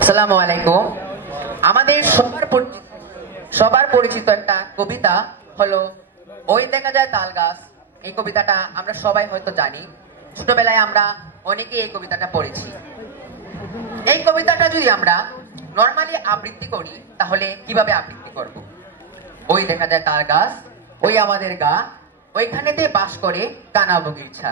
আসসালামু আলাইকুম। আমাদের সবার পরিচিত একটা কবিতা হলো ওই দেখা যায় তাল গাছ। এই কবিতাটা আমরা সবাই হয়তো জানি, ছোটবেলায় আমরা অনেকেই এই কবিতাটা পড়েছি। এই কবিতাটা যদি আমরা নর্মালি আবৃত্তি করি তাহলে কিভাবে আবৃত্তি করব? ওই দেখা যায় তাল গাছ, ওই আমাদের গা, ওইখানেতে বাস করে কানা বগিচা।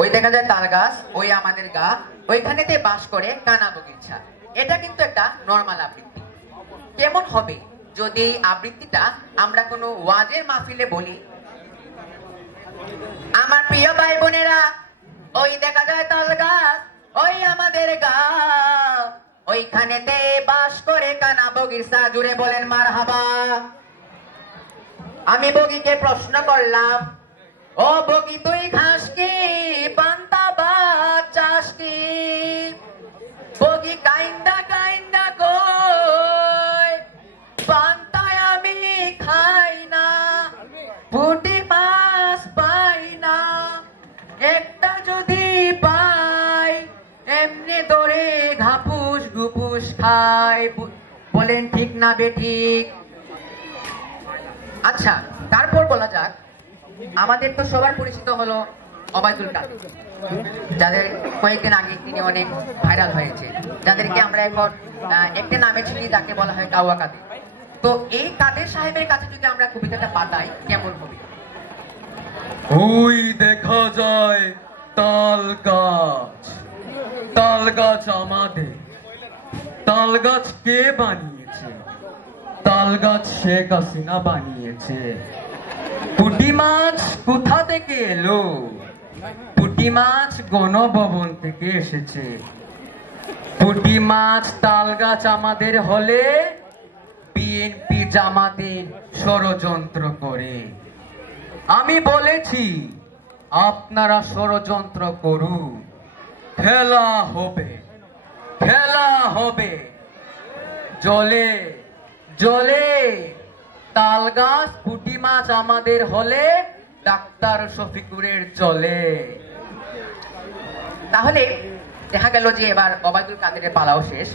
ওই দেখা যায় তাল গাছ, ওই আমাদের গা, ওইখানেতে বাস করে কানা বগিচা। এটা কিন্তু একটা নর্মাল আবৃত্তি। কেমন হবে যদি এই আবৃত্তিটা আমরা কোনো ওয়াজের মাহফিলে বলি? আমার প্রিয় ভাই বোনেরা, ওই দেখা যায় তাল গাছ, ওই আমাদের গা, ওইখানেতে বাস করে কানা বগিচা। জুড়ে বলেন মারহাবা। আমি বগিকে প্রশ্ন করলাম, ও বগি তুই খাস কি পান্তা ভাত চাস কি? বগি কাইন্দা কাইন্দা কই, পান্তায় আমি খাই না, পুঁটি মাছ পাই না, একটা যদি পাই এমনি ধরে ঘাপুস ঘুপুস খাই। বলেন ঠিক না বেঠিক? আচ্ছা, তারপর বলা যাক, আমাদের তো সবার পরিচিত হলো ওবায়দুল কাদের, যাদের কয়েকদিন আগে তিনি অনেক ভাইরাল হয়েছে, যাদেরকে আমরা এখন একটা নামে চিনি, যাকে বলা হয় কাওয়া কাদের। তো এই কাদের সাহেবের কাছে যদি আমরা কবিতাটা পাঠাই কেমন হবে? ওই দেখা যায় তাল গাছ, তাল গাছ আমাদের। তাল গাছ কে বানিয়েছে? তাল গাছ শেখ হাসিনা বানিয়েছে। পুঁটি মাছ কোথা থেকে এলো? পুঁটি মাছ গণভবন থেকে এসেছে। পুঁটি মাছ তাল গাছ আমাদের হলে বিএনপি জামাতের ষড়যন্ত্র করে। আমি বলেছি আপনারা ষড়যন্ত্র করুন, খেলা হবে, খেলা হবে। জলে জলে তাল গাছ পুঁটি মাছ আমাদের হলে ডাক্তার শফিকুরের চলে। তাহলে দেখা গেল যে এবার ওবায়দুল কাদেরের পালাও শেষ।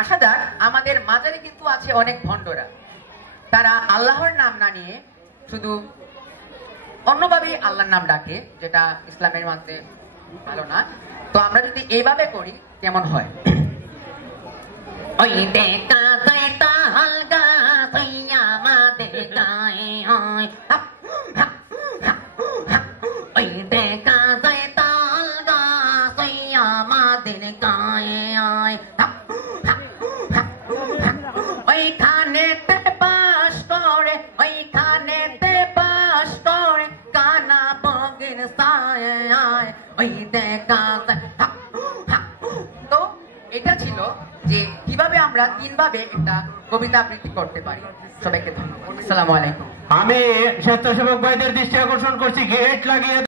আসা যাক, আমাদের মাজারে কিন্তু আছে অনেক ভণ্ডরা, তারা আল্লাহর নাম না নিয়ে শুধু অন্যভাবে আল্লাহর নাম ডাকে, যেটা ইসলামের মধ্যে ভালো না। তো আমরা যদি এইভাবে করি কেমন হয়? ওই দেখা যায় তাল গাছ, ওই আমাদের গায়ে হয়, ওই দেখা যায় তাল গাছ, ওই আমাদের গায়ে হয়, ওইখানেতে বাস করে, ওইখানেতে বাস করে কানা বগিচায়, ওই দেখা যায়। তো এটা ছিল যে কিভাবে আমরা তিনভাবে একটা কবিতা আবৃত্তি করতে পারি। সবাইকে ধন্যবাদ। আসসালামু আলাইকুম। আমি স্বেচ্ছাসেবক ভাইদের দৃষ্টি আকর্ষণ করছি, গেট লাগিয়ে